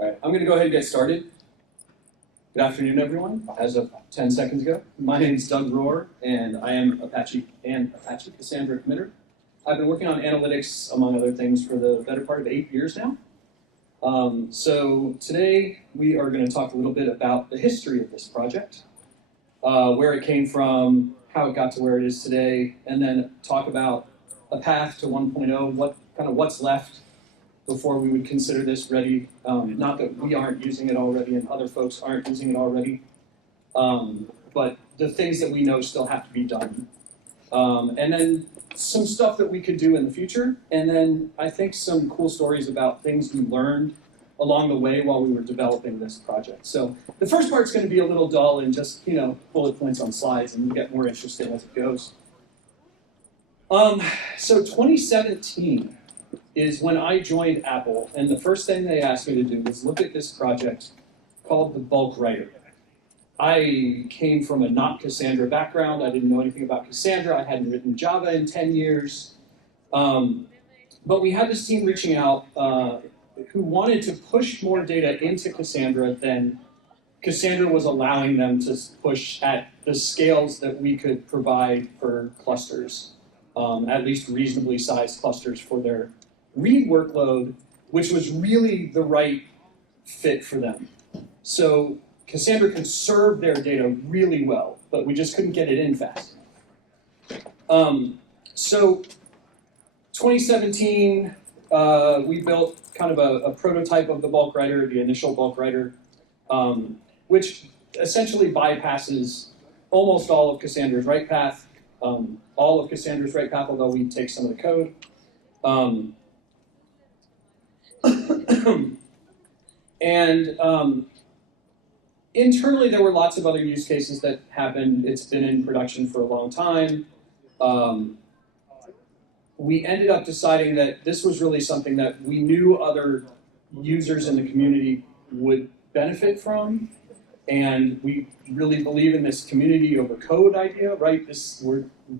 All right, I'm going to go ahead and get started. Good afternoon, everyone. As of 10 seconds ago, my name is Doug Rohrer, and I am Apache Cassandra Committer. I've been working on analytics, among other things, for the better part of 8 years now. So today we are going to talk a little bit about the history of this project, where it came from, how it got to where it is today, and then talk about a path to 1.0, what's left before we would consider this ready. Not that we aren't using it already and other folks aren't using it already, but the things that we know still have to be done. And then some stuff that we could do in the future, and then I think some cool stories about things we learned along the way while we were developing this project. So the first part's going to be a little dull and just, bullet points on slides, and we'll get more interested as it goes. So 2017 is when I joined Apple, and the first thing they asked me to do was look at this project called the bulk writer. I came from a not Cassandra background. I didn't know anything about Cassandra. I hadn't written Java in 10 years. But we had this team reaching out who wanted to push more data into Cassandra than Cassandra was allowing them to push at the scales that we could provide for clusters, at least reasonably sized clusters for their read workload, which was really the right fit for them. So Cassandra could serve their data really well, but we just couldn't get it in fast enough. So 2017, we built kind of a prototype of the bulk writer, the initial bulk writer, which essentially bypasses almost all of Cassandra's write path, although we take some of the code. Internally, there were lots of other use cases that happened. It's been in production for a long time. We ended up deciding that this was really something that we knew other users in the community would benefit from, and we really believe in this community over code idea, right? This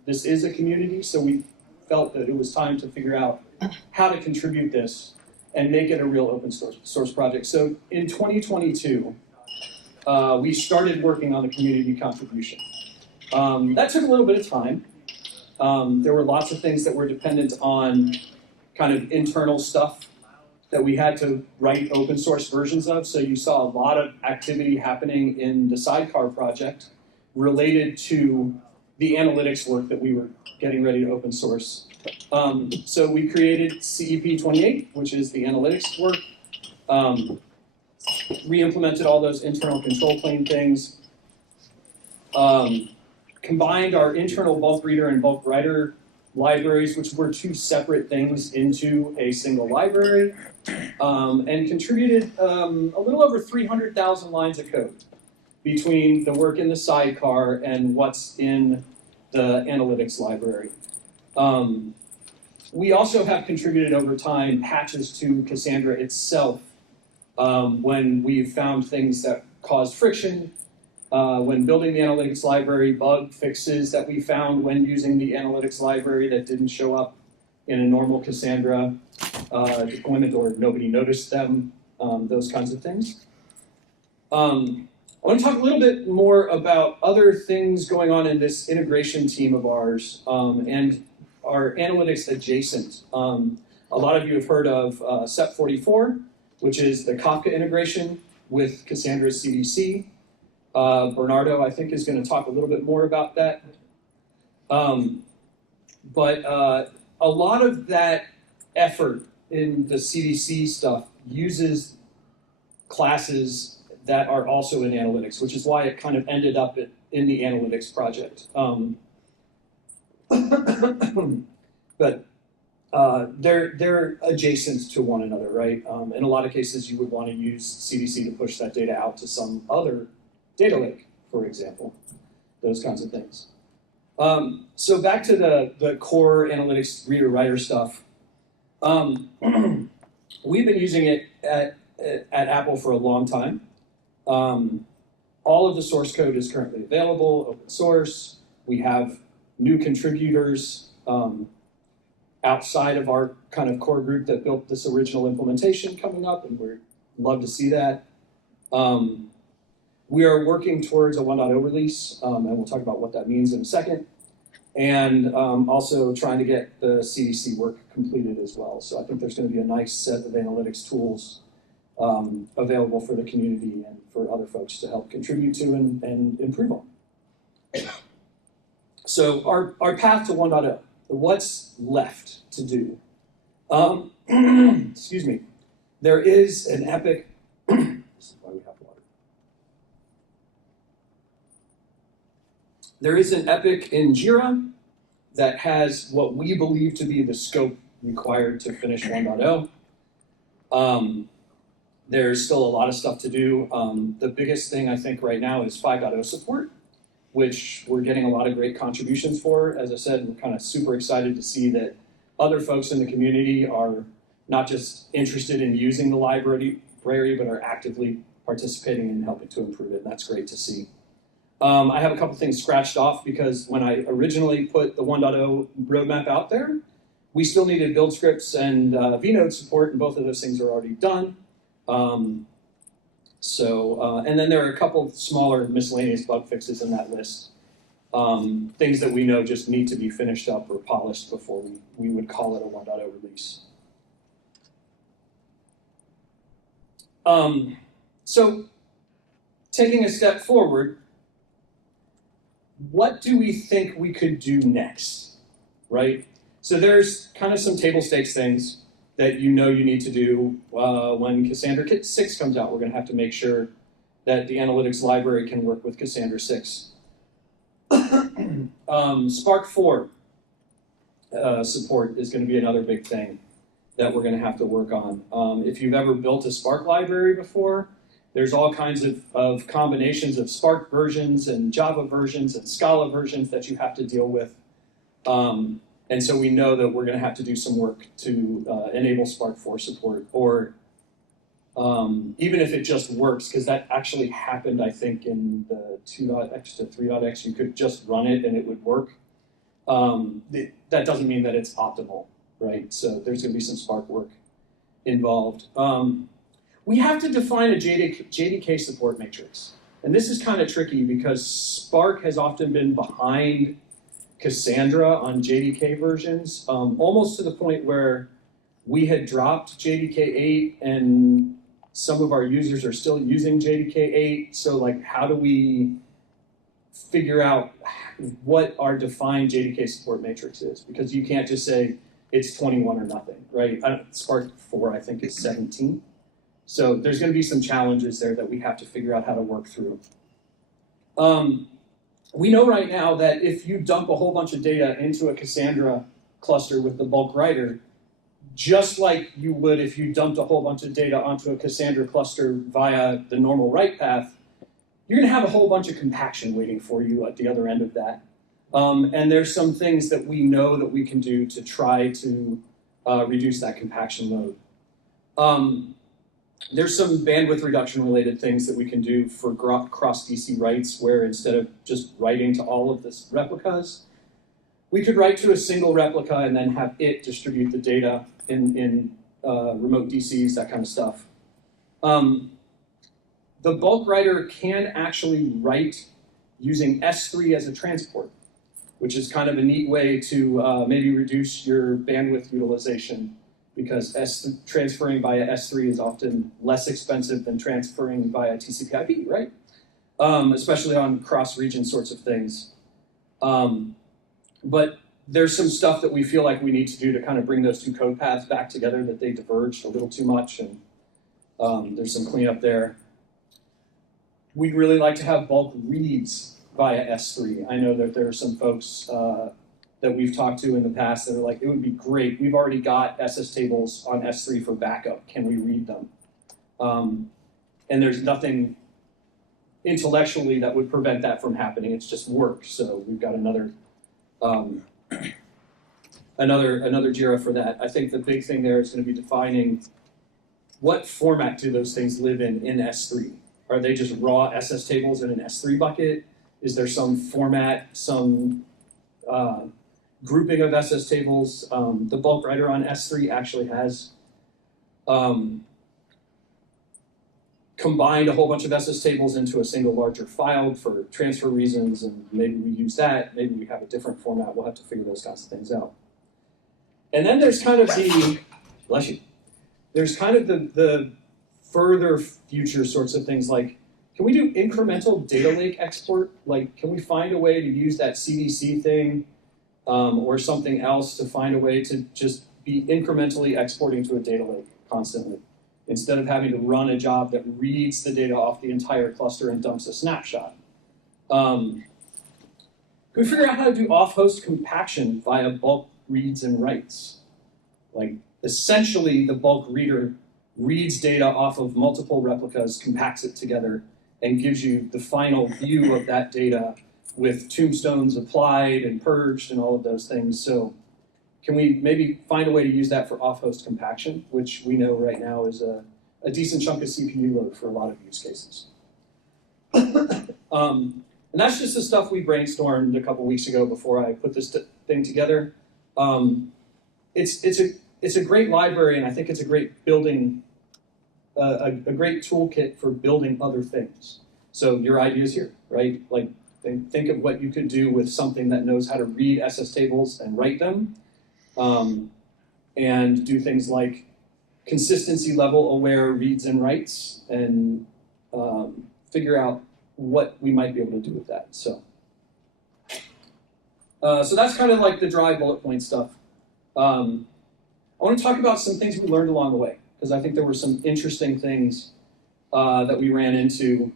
is a community, so we felt that it was time to figure out how to contribute this and make it a real open source project. So in 2022, we started working on the community contribution. That took a little bit of time. There were lots of things that were dependent on kind of internal stuff that we had to write open source versions of. So you saw a lot of activity happening in the sidecar project related to the analytics work that we were getting ready to open source. So we created CEP 28, which is the analytics work. Re-implemented all those internal control plane things. Combined our internal bulk reader and bulk writer libraries, which were two separate things, into a single library, and contributed a little over 300,000 lines of code between the work in the sidecar and what's in the analytics library. We also have contributed over time patches to Cassandra itself when we've found things that caused friction. When building the analytics library, bug fixes that we found when using the analytics library that didn't show up in a normal Cassandra deployment, or nobody noticed them, those kinds of things. I want to talk a little bit more about other things going on in this integration team of ours and our analytics adjacent. A lot of you have heard of SEP44, which is the Kafka integration with Cassandra's CDC. Bernardo, I think, is going to talk a little bit more about that. But a lot of that effort in the CDC stuff uses classes that are also in analytics, which is why it kind of ended up in the analytics project. But they're adjacent to one another, right? In a lot of cases, you would want to use CDC to push that data out to some other data lake, for example, those kinds of things. So back to the core analytics reader-writer stuff. We've been using it at Apple for a long time. All of the source code is currently available, open source. We have new contributors outside of our kind of core group that built this original implementation coming up, and we're Love to see that. We are working towards a 1.0 release, and we'll talk about what that means in a second. And also trying to get the CDC work completed as well. So I think there's going to be a nice set of analytics tools available for the community and for other folks to help contribute to and improve on. So our path to 1.0, what's left to do? Excuse me. There is an epic, this is why we have water. There is an epic in Jira that has what we believe to be the scope required to finish 1.0. There's still a lot of stuff to do. The biggest thing I think right now is 5.0 support, which we're getting a lot of great contributions for. As I said, we're kind of super excited to see that other folks in the community are not just interested in using the library, but are actively participating and helping to improve it, and that's great to see. I have a couple things scratched off because when I originally put the 1.0 roadmap out there, we still needed build scripts and vnode support, and both of those things are already done. And then there are a couple smaller miscellaneous bug fixes in that list. Things that we know just need to be finished up or polished before we would call it a 1.0 release. So taking a step forward, what do we think we could do next, right? So there's kind of some table stakes things that you know you need to do. When Cassandra 6 comes out, we're going to have to make sure that the analytics library can work with Cassandra 6. Spark 4 support is going to be another big thing that we're going to have to work on. If you've ever built a Spark library before, there's all kinds of combinations of Spark versions and Java versions and Scala versions that you have to deal with. And so we know that we're going to have to do some work to enable Spark 4 support, or even if it just works, because that actually happened, I think, in the 2.x to 3.x, you could just run it and it would work. That doesn't mean that it's optimal, right? So there's going to be some Spark work involved. We have to define a JDK support matrix. And this is kind of tricky because Spark has often been behind Cassandra on JDK versions, almost to the point where we had dropped JDK 8 and some of our users are still using JDK 8. So like, how do we figure out what our defined JDK support matrix is? Because you can't just say it's 21 or nothing, right? Spark 4, I think, is 17. So there's going to be some challenges there that we have to figure out how to work through. We know right now that if you dump a whole bunch of data into a Cassandra cluster with the bulk writer, just like you would if you dumped a whole bunch of data onto a Cassandra cluster via the normal write path, you're going to have a whole bunch of compaction waiting for you at the other end of that. And there's some things that we know that we can do to try to reduce that compaction load. There's some bandwidth reduction related things that we can do for cross DC writes, where instead of just writing to all of the replicas, we could write to a single replica and then have it distribute the data in remote DCs, that kind of stuff. The bulk writer can actually write using S3 as a transport, which is kind of a neat way to maybe reduce your bandwidth utilization, because transferring via S3 is often less expensive than transferring via TCP/IP, right? Especially on cross-region sorts of things. But there's some stuff that we feel like we need to do to kind of bring those two code paths back together, that they diverged a little too much, and there's some cleanup there. We'd really like to have bulk reads via S3. I know that there are some folks that we've talked to in the past that are like, it would be great. We've already got SS tables on S3 for backup. Can we read them? And there's nothing intellectually that would prevent that from happening. It's just work. So we've got another Jira for that. I think the big thing there is going to be defining what format do those things live in S3. Are they just raw SS tables in an S3 bucket? Is there some format, some grouping of SS tables? The bulk writer on S3 actually has combined a whole bunch of SS tables into a single larger file for transfer reasons, and maybe we use that, maybe we have a different format, we'll have to figure those kinds of things out. And then there's kind of the, bless you, there's kind of the further future sorts of things like, can we do incremental data lake export? Like, can we find a way to use that CDC thing or something else to find a way to just be incrementally exporting to a data lake constantly, instead of having to run a job that reads the data off the entire cluster and dumps a snapshot? Can we figure out how to do off-host compaction via bulk reads and writes? Like, essentially, the bulk reader reads data off of multiple replicas, compacts it together, and gives you the final view of that data with tombstones applied and purged and all of those things. So can we maybe find a way to use that for off-host compaction, which we know right now is a decent chunk of CPU load for a lot of use cases. And that's just the stuff we brainstormed a couple weeks ago before I put this thing together. It's a great library, and I think it's a great building, a great toolkit for building other things. So your ideas here, right? Like think of what you could do with something that knows how to read SS tables and write them, and do things like consistency level aware reads and writes, and figure out what we might be able to do with that. So that's kind of like the dry bullet point stuff. I want to talk about some things we learned along the way, because I think there were some interesting things that we ran into.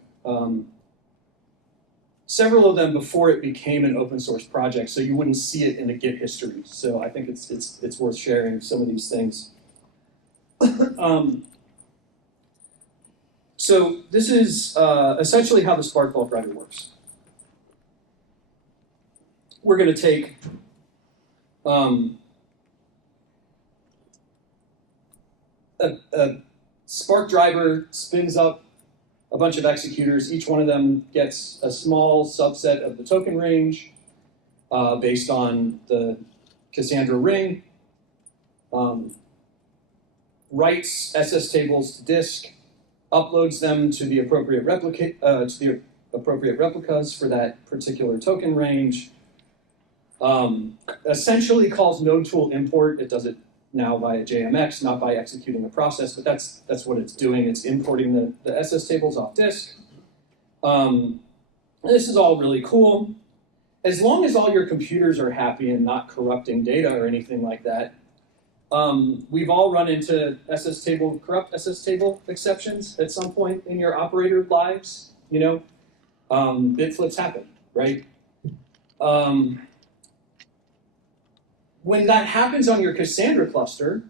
Several of them before it became an open source project, so you wouldn't see it in the Git history. So I think it's worth sharing some of these things. So this is essentially how the Spark bulk writer works. We're going to take a Spark driver spins up a bunch of executors. Each one of them gets a small subset of the token range based on the Cassandra ring, writes SS tables to disk, uploads them to the appropriate replicas for that particular token range, essentially calls node tool import. It does it now via JMX, not by executing a process, but that's what it's doing. It's importing the SS tables off disk. And this is all really cool. As long as all your computers are happy and not corrupting data or anything like that, we've all run into corrupt SS table exceptions at some point in your operator lives. You know, bit flips happen, right? When that happens on your Cassandra cluster,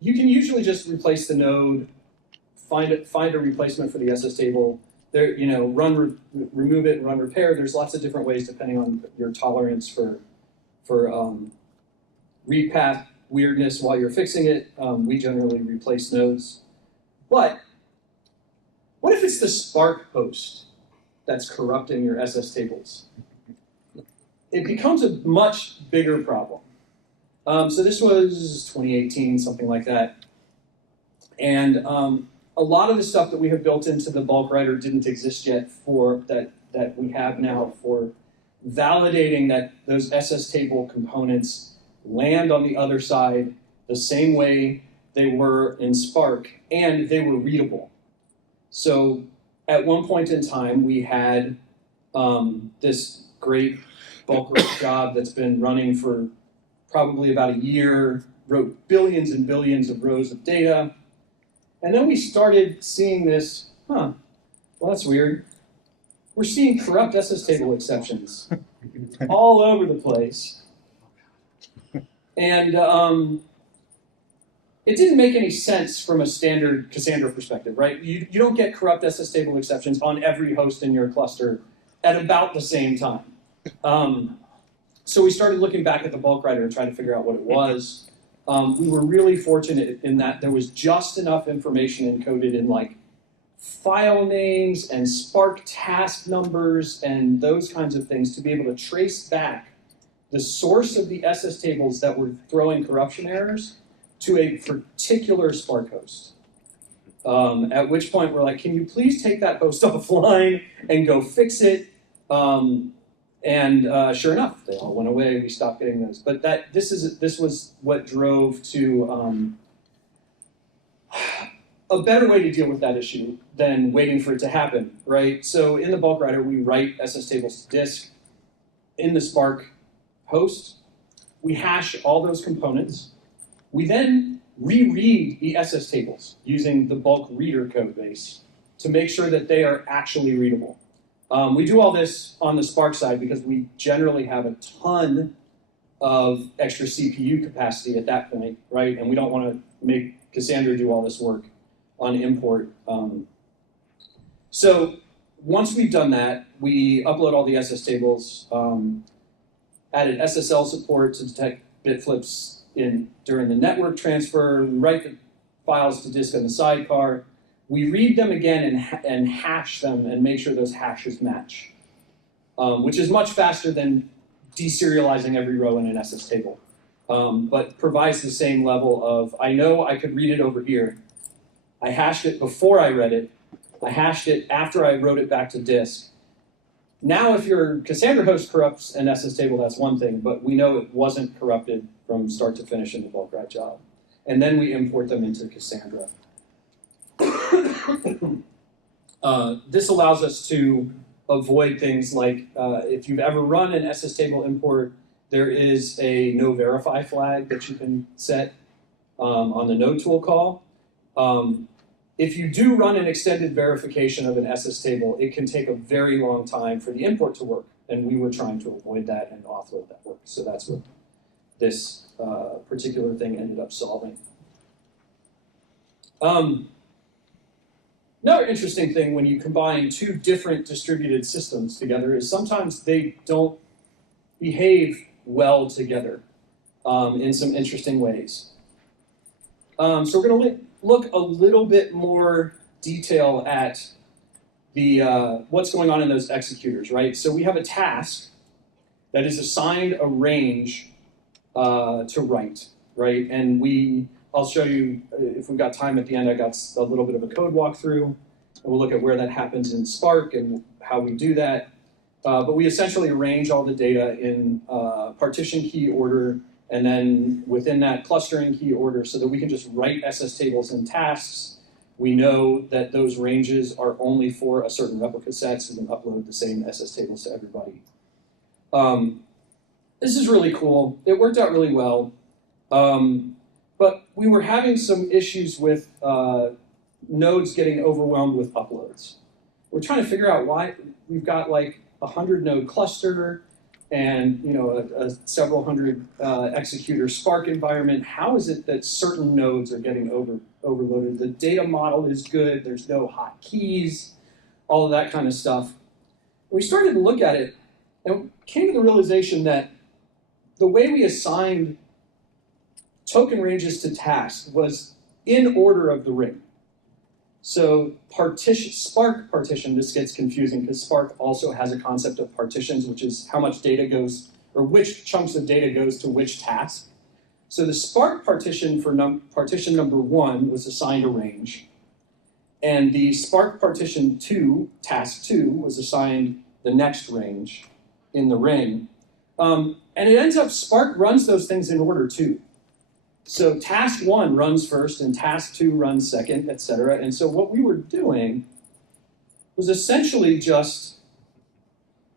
you can usually just replace the node, find a replacement for the SS table. There, remove it, run repair. There's lots of different ways depending on your tolerance for read path weirdness while you're fixing it. We generally replace nodes. But what if it's the Spark host that's corrupting your SS tables? It becomes a much bigger problem. So this was 2018, something like that. And a lot of the stuff that we have built into the bulk writer didn't exist yet for that we have now for validating that those SS table components land on the other side the same way they were in Spark, and they were readable. So at one point in time, we had this great bulk write job that's been running for probably about a year, wrote billions and billions of rows of data. And then we started seeing this, well, that's weird. We're seeing corrupt SS table exceptions all over the place. And it didn't make any sense from a standard Cassandra perspective, right? You don't get corrupt SS table exceptions on every host in your cluster at about the same time. So we started looking back at the bulk writer and trying to figure out what it was. We were really fortunate in that there was just enough information encoded in like file names and Spark task numbers and those kinds of things to be able to trace back the source of the SS tables that were throwing corruption errors to a particular Spark host. At which point we're like, can you please take that host offline and go fix it? Sure enough, they all went away. We stopped getting those. But this was what drove to a better way to deal with that issue than waiting for it to happen, right? So in the bulk writer, we write SS tables to disk. In the Spark host, we hash all those components. We then reread the SS tables using the bulk reader code base to make sure that they are actually readable. We do all this on the Spark side because we generally have a ton of extra CPU capacity at that point, right? And we don't want to make Cassandra do all this work on import. So once we've done that, we upload all the SS tables, added SSL support to detect bit flips during the network transfer, we write the files to disk on the sidecar, we read them again and hash them and make sure those hashes match, which is much faster than deserializing every row in an SS table, but provides the same level of, I know I could read it over here. I hashed it before I read it. I hashed it after I wrote it back to disk. Now, if your Cassandra host corrupts an SS table, that's one thing, but we know it wasn't corrupted from start to finish in the bulk write job. And then we import them into Cassandra. This allows us to avoid things like, if you've ever run an SS table import, there is a no verify flag that you can set on the node tool call. If you do run an extended verification of an SS table, it can take a very long time for the import to work, and we were trying to avoid that and offload that work. So that's what this particular thing ended up solving. Another interesting thing when you combine two different distributed systems together is sometimes they don't behave well together in some interesting ways. So we're going to look a little bit more detail at the what's going on in those executors, right? So we have a task that is assigned a range to write, right? And I'll show you, if we've got time at the end, I got a little bit of a code walkthrough, and we'll look at where that happens in Spark and how we do that. But we essentially arrange all the data in partition key order, and then within that clustering key order so that we can just write SS tables in tasks. We know that those ranges are only for a certain replica set, so we can upload the same SS tables to everybody. This is really cool. It worked out really well. But we were having some issues with nodes getting overwhelmed with uploads. We're trying to figure out why we've got like a 100-node cluster and a several hundred executor Spark environment. How is it that certain nodes are getting overloaded? The data model is good. There's no hot keys, all of that kind of stuff. We started to look at it and came to the realization that the way we assigned token ranges to tasks was in order of the ring. So Spark partition, this gets confusing because Spark also has a concept of partitions, which is how much data goes, or which chunks of data goes to which task. So the Spark partition for partition number 1 was assigned a range. And the Spark partition 2, task 2, was assigned the next range in the ring. And it ends up, Spark runs those things in order too. So task 1 runs first and task 2 runs second, etc. And so what we were doing was essentially just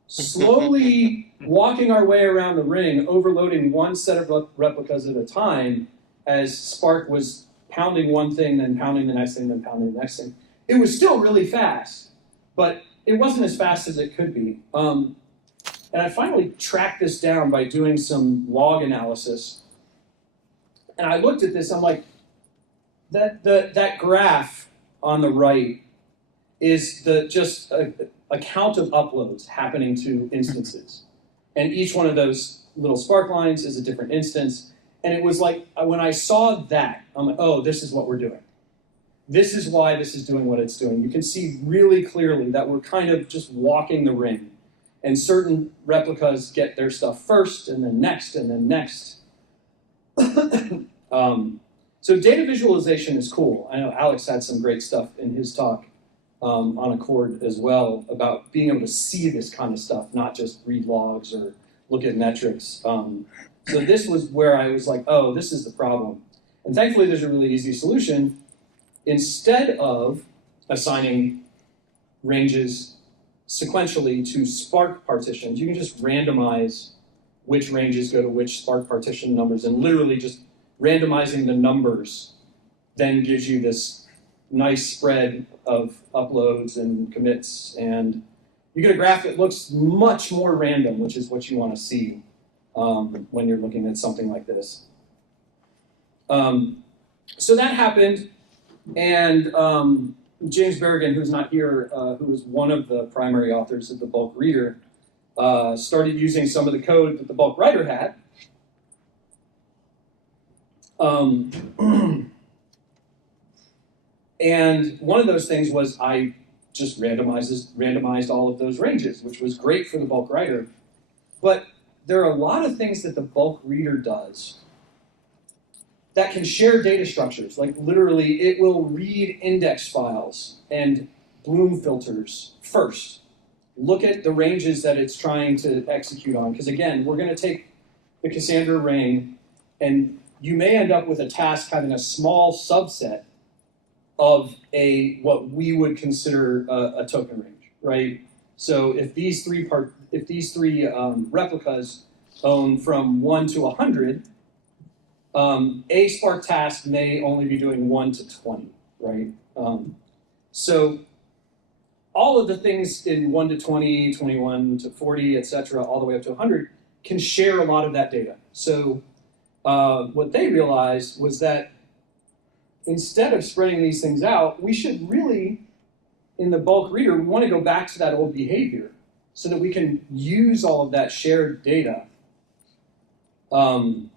slowly walking our way around the ring, overloading one set of replicas at a time as Spark was pounding one thing, then pounding the next thing, then pounding the next thing. It was still really fast, but it wasn't as fast as it could be. And I finally tracked this down by doing some log analysis. And I looked at this, I'm like, that graph on the right is just a count of uploads happening to instances. And each one of those little Spark lines is a different instance. And it was like, when I saw that, I'm like, oh, this is what we're doing. This is why this is doing what it's doing. You can see really clearly that we're kind of just walking the ring. And certain replicas get their stuff first, and then next, and then next. So So data visualization is cool. I know Alex had some great stuff in his talk on Accord as well about being able to see this kind of stuff, not just read logs or look at metrics. So this was where I was like, oh, this is the problem. And thankfully, there's a really easy solution. Instead of assigning ranges sequentially to Spark partitions, you can just randomize which ranges go to which Spark partition numbers, and literally just randomizing the numbers then gives you this nice spread of uploads and commits, and you get a graph that looks much more random, which is what you want to see when you're looking at something like this. So that happened, and James Berrigan, who's not here, who was one of the primary authors of the bulk reader, started using some of the code that the bulk writer had. And one of those things was I just randomized all of those ranges, which was great for the bulk writer. But there are a lot of things that the bulk reader does that can share data structures. Like literally, it will read index files and Bloom filters first. Look at the ranges that it's trying to execute on. Because again, we're going to take the Cassandra ring, and you may end up with a task having a small subset of what we would consider a token range, right? So if these three replicas own from 1 to 100, a Spark task may only be doing 1 to 20, right? So all of the things in 1 to 20, 21 to 40, et cetera, all the way up to 100 can share a lot of that data. So what they realized was that instead of spreading these things out, we should really, in the bulk reader, we want to go back to that old behavior so that we can use all of that shared data. Oh,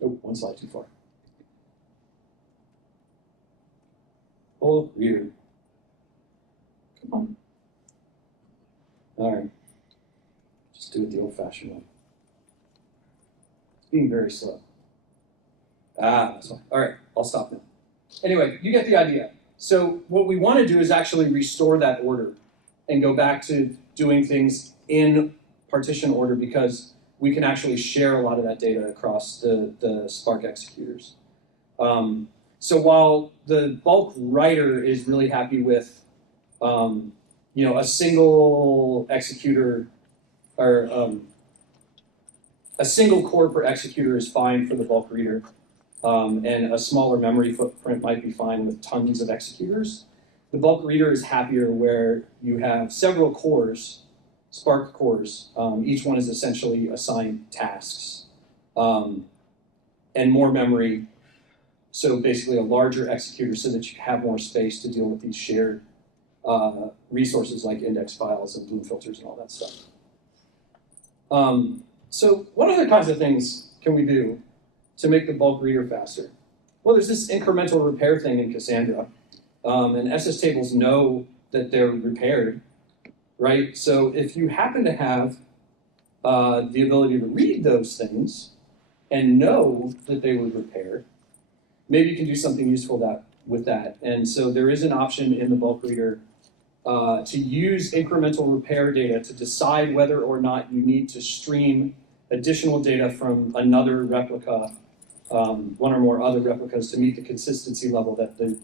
one slide too far. Bulk reader. Come on. All right. Just do it the old-fashioned way. It's being very slow. That's fine. All right, I'll stop now. Anyway, you get the idea. So what we want to do is actually restore that order and go back to doing things in partition order, because we can actually share a lot of that data across the Spark executors. So while the bulk writer is really happy with a single executor, or a single core per executor is fine for the bulk reader. And a smaller memory footprint might be fine with tons of executors. The bulk reader is happier where you have several cores, Spark cores. Each one is essentially assigned tasks, and more memory. So basically a larger executor so that you have more space to deal with these shared resources like index files and Bloom filters and all that stuff. So what other kinds of things can we do to make the bulk reader faster? Well, there's this incremental repair thing in Cassandra, and SS tables know that they're repaired, right? So if you happen to have the ability to read those things and know that they were repaired, maybe you can do something useful with that. And so there is an option in the bulk reader to use incremental repair data to decide whether or not you need to stream additional data from another replica, one or more other replicas, to meet the consistency level that the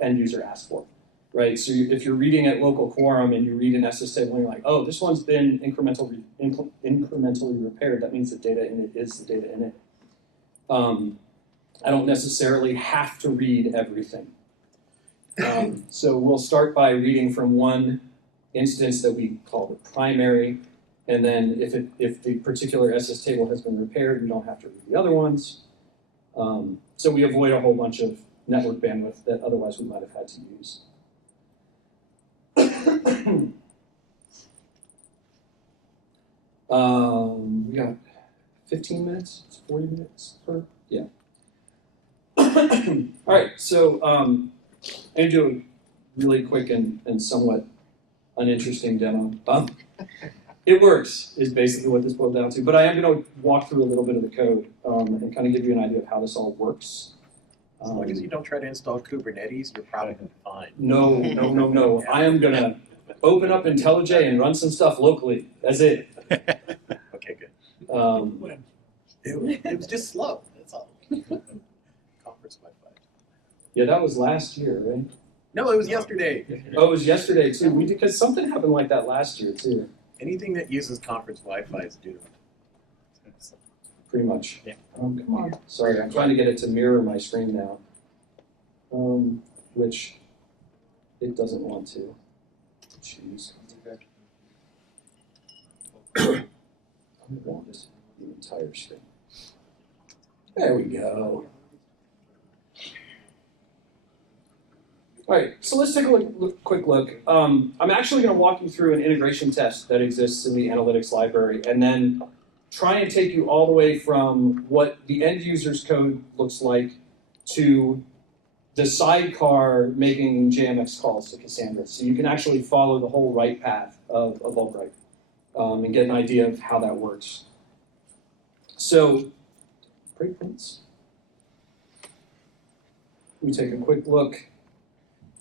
end user asked for, right? So if you're reading at local quorum and you read an SS table and you're like, oh, this one's been incrementally repaired, that means the data in it is the data in it. I don't necessarily have to read everything. So we'll start by reading from one instance that we call the primary, and then if the particular SS table has been repaired, we don't have to read the other ones. So we avoid a whole bunch of network bandwidth that otherwise we might have had to use. We got 15 minutes, 40 minutes per, yeah. All right, so I'm going to do a really quick and somewhat uninteresting demo. It works, is basically what this boils down to. But I am going to walk through a little bit of the code and kind of give you an idea of how this all works. As long as you don't try to install Kubernetes, you're probably fine. No. I am going to open up IntelliJ and run some stuff locally. That's it. Okay, good. It was just slow, that's all. Conference Wi-Fi. Yeah, that was last year, right? No, it was yesterday. Oh, it was yesterday, too. We did, because something happened like that last year, too. Anything that uses conference Wi-Fi is doomed. Pretty much. Yeah. Come on. Sorry, I'm trying to get it to mirror my screen now. Which it doesn't want to. Choose. I want this the entire screen. There we go. All right, so let's take a quick look. I'm actually going to walk you through an integration test that exists in the analytics library, and then try and take you all the way from what the end user's code looks like to the sidecar making JMX calls to Cassandra. So you can actually follow the whole write path of a bulk write and get an idea of how that works. So, breakpoints. Let me take a quick look.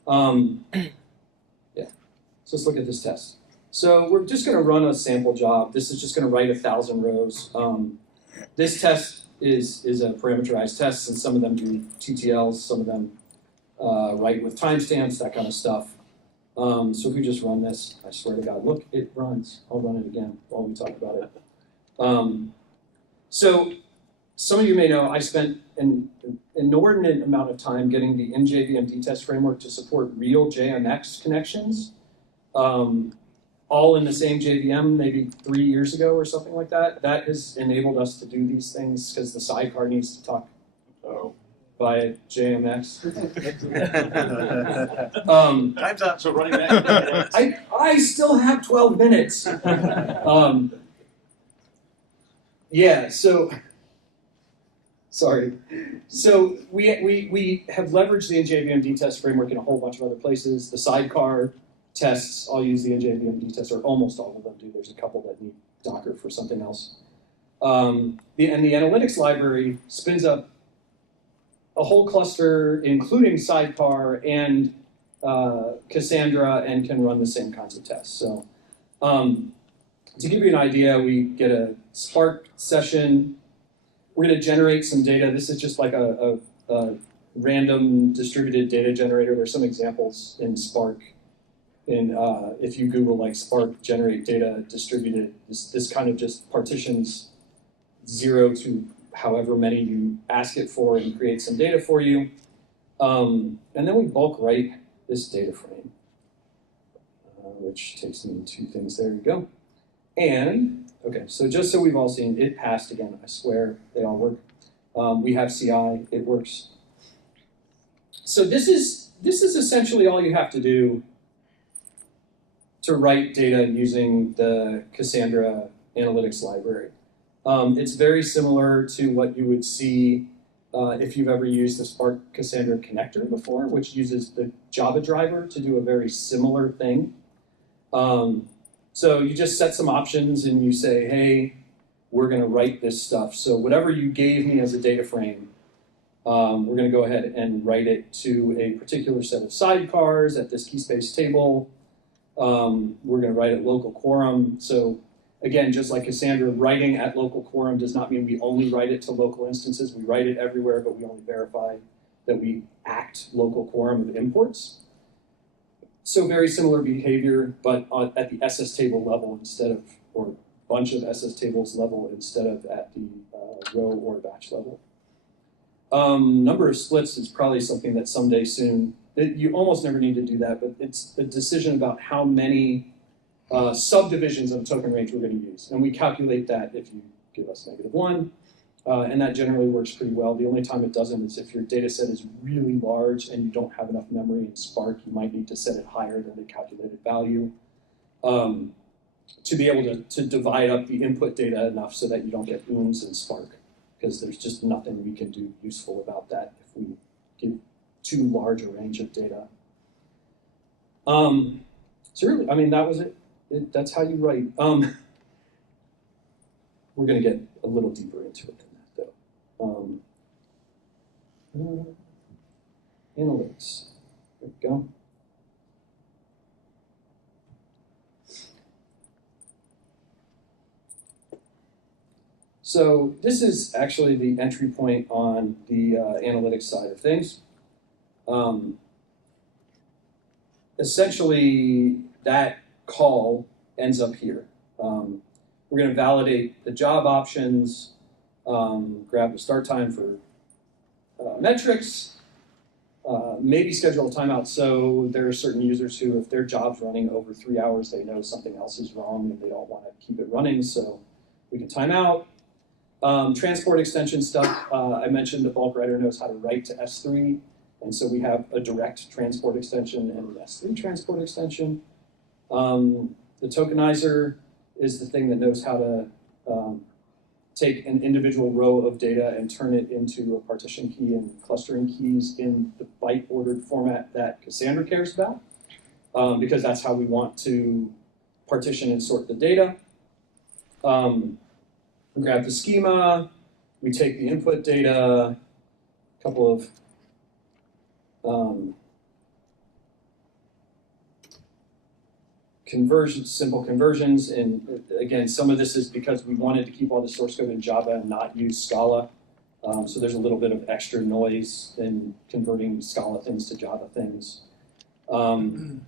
Yeah, so let's look at this test. So we're just going to run a sample job. This is just going to write 1,000 rows. This test is a parameterized test, and some of them do TTLs, some of them write with timestamps, that kind of stuff. So if we just run this, I swear to God, look, it runs. I'll run it again while we talk about it. So some of you may know I spent an inordinate amount of time getting the NJVM test framework to support real JMX connections. All in the same JVM maybe 3 years ago or something like that. That has enabled us to do these things because the sidecar needs to talk via JMX. Time's up, so running back. I still have 12 minutes. Yeah, so, sorry. So we have leveraged the NJVM test framework in a whole bunch of other places. The sidecar tests all use the NJVM test, or almost all of them do. There's a couple that need Docker for something else. And the analytics library spins up a whole cluster, including sidecar and Cassandra, and can run the same kinds of tests. So to give you an idea, we get a Spark session. We're going to generate some data. This is just like a random distributed data generator. There's some examples in Spark. And if you Google like Spark generate data distributed, this kind of just partitions 0 to however many you ask it for and create some data for you. And then we bulk write this data frame, which takes me to things. There you go. And, okay, so just so we've all seen, it passed again. I swear they all work. We have CI, it works. So this is essentially all you have to do to write data using the Cassandra Analytics library. It's very similar to what you would see if you've ever used the Spark Cassandra connector before, which uses the Java driver to do a very similar thing. So you just set some options and you say, hey, we're going to write this stuff. So whatever you gave me as a data frame, we're going to go ahead and write it to a particular set of sidecars at this key space table. We're going to write at local quorum. So again, just like Cassandra, writing at local quorum does not mean we only write it to local instances. We write it everywhere, but we only verify that we act local quorum of imports. So very similar behavior, but at the SS table level instead of, or bunch of SS tables level instead of at the row or batch level. Number of splits is probably something that someday soon, you almost never need to do that, but it's a decision about how many subdivisions of a token range we're going to use. And we calculate that if you give us -1, and that generally works pretty well. The only time it doesn't is if your data set is really large and you don't have enough memory in Spark, you might need to set it higher than the calculated value to be able to divide up the input data enough so that you don't get ooms in Spark, because there's just nothing we can do useful about that if we give too large a range of data. So really, I mean, that was it. That's how you write. We're going to get a little deeper into it than that, though. Analytics. There we go. So this is actually the entry point on the analytics side of things. Essentially, that call ends up here. We're going to validate the job options, grab the start time for metrics, maybe schedule a timeout. So there are certain users who, if their job's running over 3 hours, they know something else is wrong and they don't want to keep it running, so we can time out. Transport extension stuff, I mentioned the bulk writer knows how to write to S3, and so we have a direct transport extension and an S3 transport extension. The tokenizer is the thing that knows how to take an individual row of data and turn it into a partition key and clustering keys in the byte-ordered format that Cassandra cares about, because that's how we want to partition and sort the data. We grab the schema, we take the input data, a couple of conversions, simple conversions, and again, some of this is because we wanted to keep all the source code in Java and not use Scala, so there's a little bit of extra noise in converting Scala things to Java things. And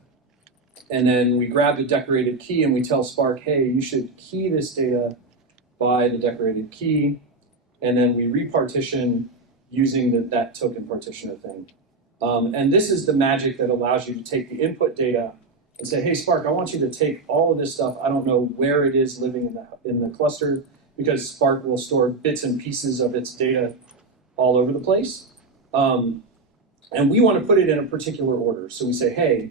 then we grab the decorated key and we tell Spark, hey, you should key this data by the decorated key, and then we repartition using that token partitioner thing. And this is the magic that allows you to take the input data and say, hey, Spark, I want you to take all of this stuff. I don't know where it is living in the cluster, because Spark will store bits and pieces of its data all over the place. And we want to put it in a particular order. So we say, hey,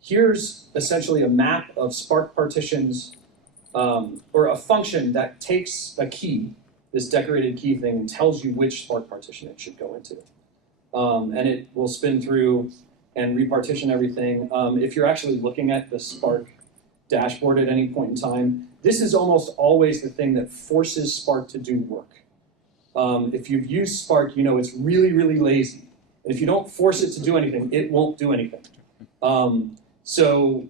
here's essentially a map of Spark partitions, or a function that takes a key, this decorated key thing, and tells you which Spark partition it should go into. And it will spin through and repartition everything. If you're actually looking at the Spark dashboard at any point in time, this is almost always the thing that forces Spark to do work. If you've used Spark, you know it's really, really lazy. And if you don't force it to do anything, it won't do anything. So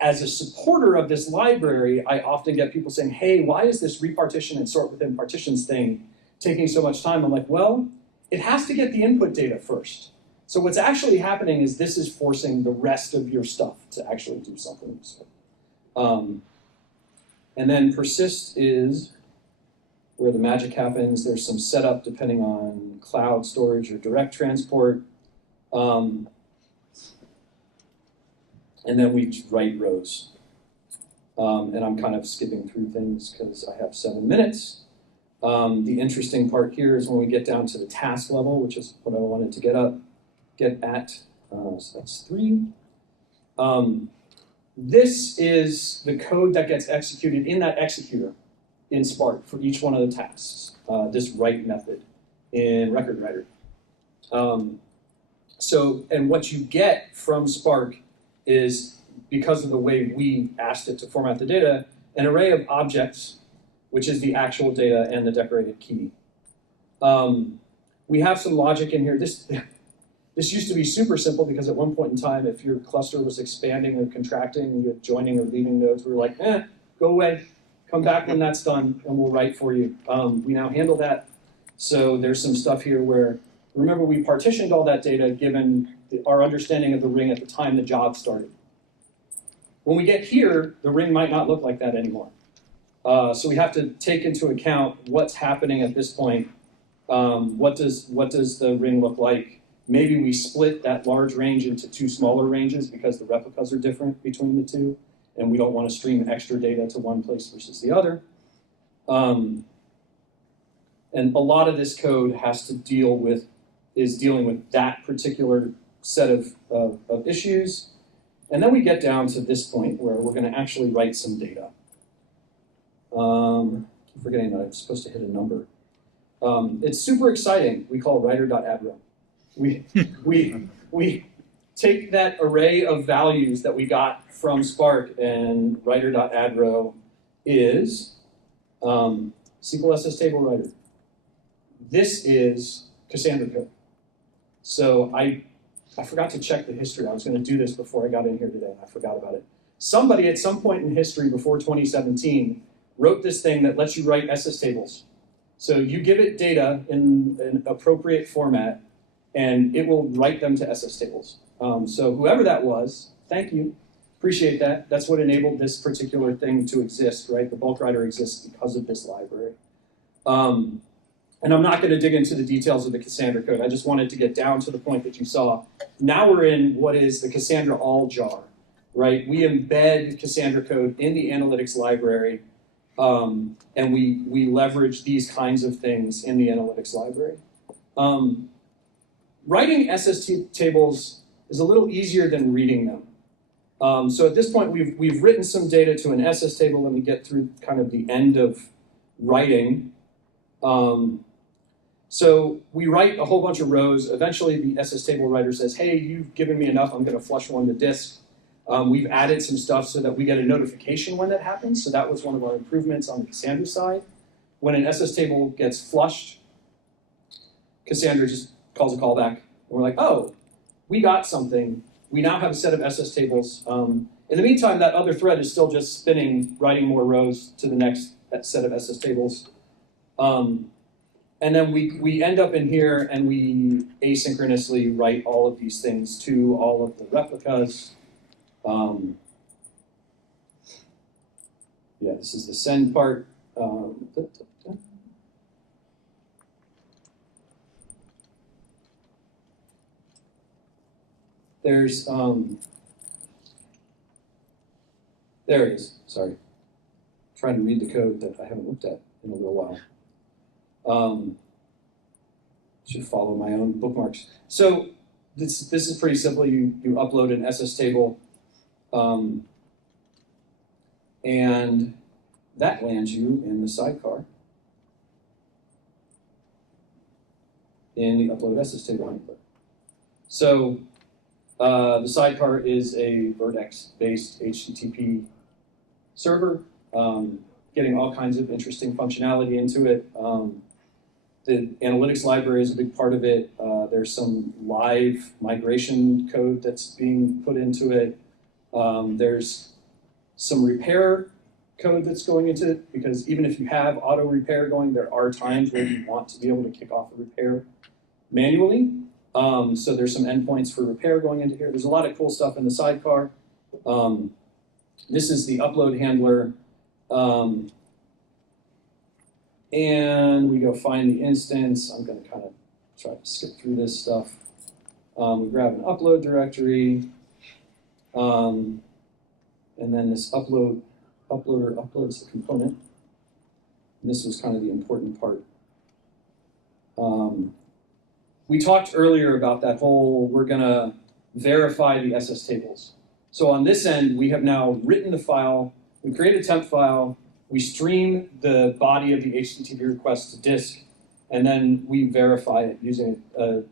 as a supporter of this library, I often get people saying, hey, why is this repartition and sort within partitions thing taking so much time? I'm like, well, it has to get the input data first. So what's actually happening is this is forcing the rest of your stuff to actually do something useful. And then persist is where the magic happens. There's some setup depending on cloud storage or direct transport. And then we write rows. And I'm kind of skipping through things because I have 7 minutes. The interesting part here is when we get down to the task level, which is what I wanted to get at. So that's 3. This is the code that gets executed in that executor in Spark for each one of the tasks, this write method in record writer. And what you get from Spark is, because of the way we asked it to format the data, an array of objects, which is the actual data and the decorated key. We have some logic in here. This used to be super simple because at one point in time, if your cluster was expanding or contracting, you had joining or leaving nodes, we were like, go away, come back when that's done, and we'll write for you. We now handle that. So there's some stuff here where, remember, we partitioned all that data given our understanding of the ring at the time the job started. When we get here, the ring might not look like that anymore. So we have to take into account what's happening at this point. What does the ring look like? Maybe we split that large range into 2 smaller ranges because the replicas are different between the 2, and we don't want to stream extra data to one place versus the other. And a lot of this code is dealing with that particular set of issues. And then we get down to this point where we're going to actually write some data. I'm forgetting that I'm supposed to hit a number. It's super exciting. We call writer.addrow. We take that array of values that we got from Spark, and writer.addrow is SQL SS table writer. This is Cassandra code. So I forgot to check the history. I was going to do this before I got in here today. I forgot about it. Somebody at some point in history before 2017 wrote this thing that lets you write SS tables. So you give it data in an appropriate format, and it will write them to SS tables. So whoever that was, thank you. Appreciate that. That's what enabled this particular thing to exist, right? The bulk writer exists because of this library. And I'm not going to dig into the details of the Cassandra code. I just wanted to get down to the point that you saw. Now we're in what is the Cassandra all jar, right? We embed Cassandra code in the analytics library, and we leverage these kinds of things in the analytics library. Writing SS tables is a little easier than reading them. So at this point, we've written some data to an SS table. Let me get through kind of the end of writing. So we write a whole bunch of rows. Eventually, the SS table writer says, hey, you've given me enough. I'm going to flush one to disk. We've added some stuff so that we get a notification when that happens. So that was one of our improvements on the Cassandra side. When an SS table gets flushed, Cassandra just calls a callback. And we're like, oh, we got something. We now have a set of SS tables. In the meantime, that other thread is still just spinning, writing more rows to the next set of SS tables. And then we end up in here and we asynchronously write all of these things to all of the replicas. Yeah, this is the send part. There's, there it is, sorry. I'm trying to read the code that I haven't looked at in a little while. Should follow my own bookmarks. So this is pretty simple. You upload an SS table, and that lands you in the sidecar in the upload SS table handler. So the sidecar is a Vertex-based HTTP server, getting all kinds of interesting functionality into it. The analytics library is a big part of it. There's some live migration code that's being put into it. There's some repair code that's going into it, because even if you have auto repair going, there are times where you want to be able to kick off a repair manually. So there's some endpoints for repair going into here. There's a lot of cool stuff in the sidecar. This is the upload handler. And we go find the instance. I'm going to kind of try to skip through this stuff. We grab an upload directory. And then this uploader uploads the component. And this was kind of the important part. We talked earlier about that whole, we're going to verify the SS tables. So on this end, we have now written the file. We create a temp file. We stream the body of the HTTP request to disk, and then we verify it using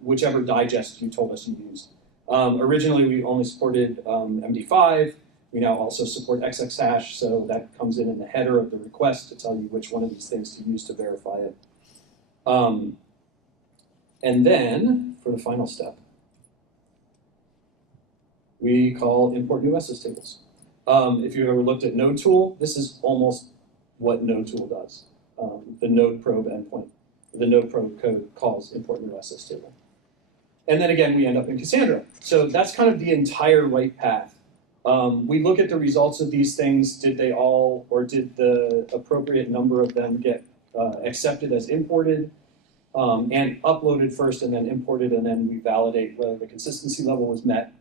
whichever digest you told us you used. Originally, we only supported MD5. We now also support XXHash, so that comes in the header of the request to tell you which one of these things to use to verify it. And then, for the final step, we call import new SS tables. If you've ever looked at Node Tool, this is almost what Node Tool does. The Node probe endpoint, the Node probe code calls import new SS table. And then again, we end up in Cassandra. So that's kind of the entire write path. We look at the results of these things. Did they all, or did the appropriate number of them get accepted as imported and uploaded first and then imported, and then we validate whether the consistency level was met.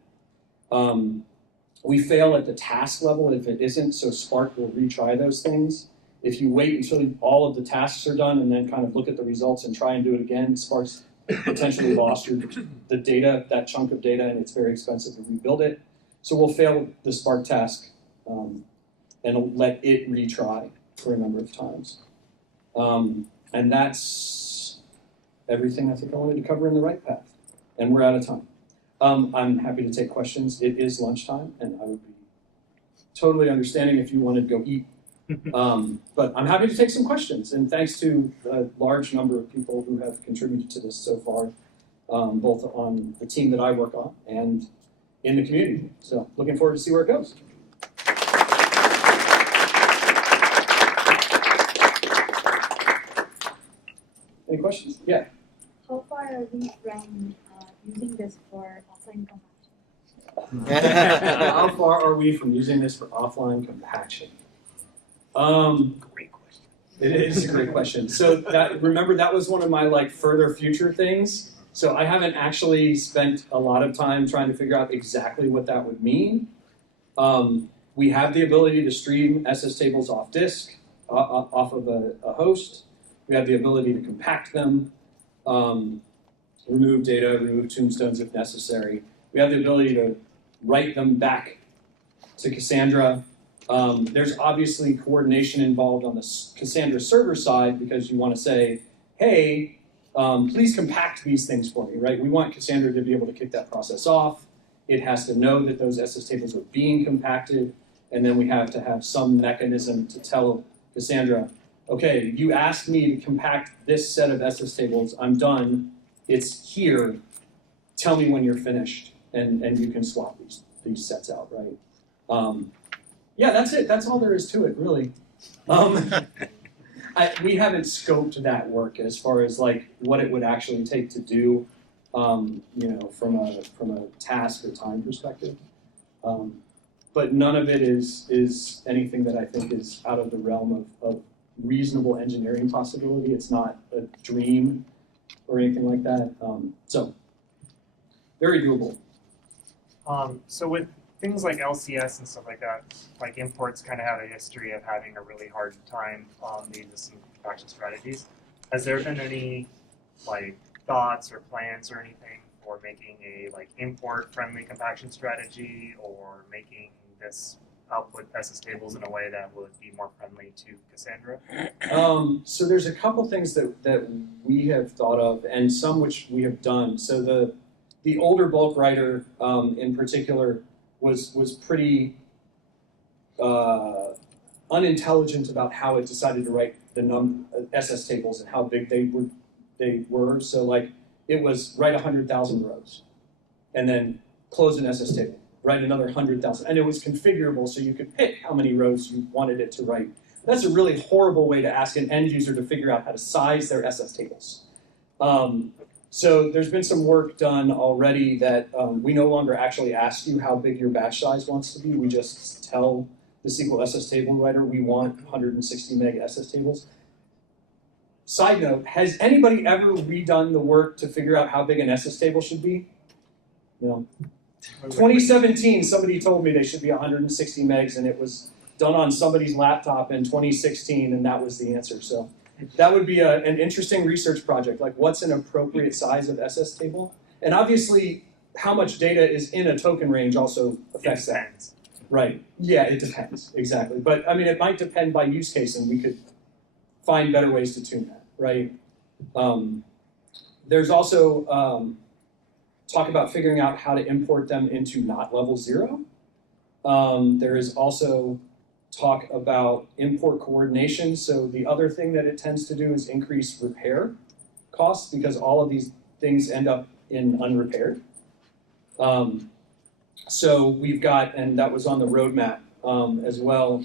We fail at the task level if it isn't, so Spark will retry those things. If you wait until all of the tasks are done and then kind of look at the results and try and do it again, Spark's potentially lost the data, that chunk of data, and it's very expensive to rebuild it. So we'll fail the Spark task and let it retry for a number of times. And that's everything I think I wanted to cover in the write path. And we're out of time. I'm happy to take questions. It is lunchtime, and I would be totally understanding if you wanted to go eat. But I'm happy to take some questions, and thanks to a large number of people who have contributed to this so far. both on the team that I work on and in the community. So looking forward to see where it goes. Any questions? Yeah. How far are we from using this for offline compaction? How far are we from using this for offline compaction? Great question. It is a great question. So remember that was one of my further future things. So I haven't actually spent a lot of time trying to figure out exactly what that would mean. We have the ability to stream SS tables off disk, off of a host. We have the ability to compact them, remove data, remove tombstones if necessary. We have the ability to write them back to Cassandra. There's obviously coordination involved on the Cassandra server side because you want to say, hey, please compact these things for me, right? We want Cassandra to be able to kick that process off. It has to know that those SS tables are being compacted, and then we have to have some mechanism to tell Cassandra, okay, you asked me to compact this set of SS tables. I'm done. It's here. Tell me when you're finished, and you can swap these sets out, right? Yeah, that's it. That's all there is to it, really. We haven't scoped that work as far as what it would actually take to do, from a task or time perspective. But none of it is anything that I think is out of the realm of reasonable engineering possibility. It's not a dream or anything like that. So very doable. So with things like LCS and stuff like that, imports kind of have a history of having a really hard time on the existing compaction strategies. Has there been any thoughts or plans or anything for making a import friendly compaction strategy, or making this output SS tables in a way that would be more friendly to Cassandra? So there's a couple things that we have thought of, and some which we have done. So the older bulk writer in particular was pretty unintelligent about how it decided to write the SS tables and how big they were. So it was write 100,000 rows, and then close an SS table, write another 100,000, and it was configurable so you could pick how many rows you wanted it to write. That's a really horrible way to ask an end user to figure out how to size their SS tables. So there's been some work done already that we no longer actually ask you how big your batch size wants to be. We just tell the SQL SS table writer we want 160 meg SS tables. Side note, has anybody ever redone the work to figure out how big an SS table should be? No. 2017, somebody told me they should be 160 megs, and it was done on somebody's laptop in 2016, and that was the answer. So that would be an interesting research project, what's an appropriate size of SS table? And obviously, how much data is in a token range also affects that. Right, yeah, it depends, exactly. But I mean, it might depend by use case, and we could find better ways to tune that, right? There's also talk about figuring out how to import them into not level 0. There is also talk about import coordination. So the other thing that it tends to do is increase repair costs because all of these things end up in unrepaired. So we've got, and that was on the roadmap as well,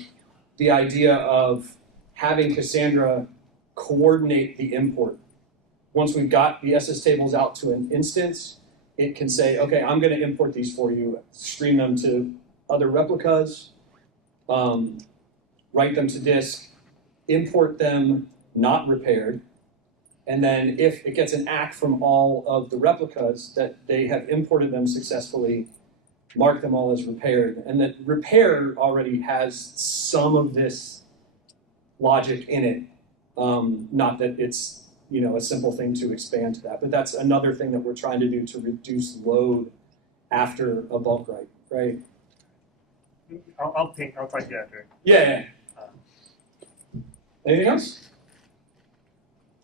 the idea of having Cassandra coordinate the import. Once we've got the SS tables out to an instance, it can say, okay, I'm going to import these for you, stream them to other replicas, write them to disk, import them not repaired, and then if it gets an ACK from all of the replicas that they have imported them successfully, mark them all as repaired. And that repair already has some of this logic in it, not that it's a simple thing to expand to that, but that's another thing that we're trying to do to reduce load after a bulk write, right? I'll talk to you after. Yeah. Anything else?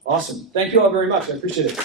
Awesome. Thank you all very much. I appreciate it.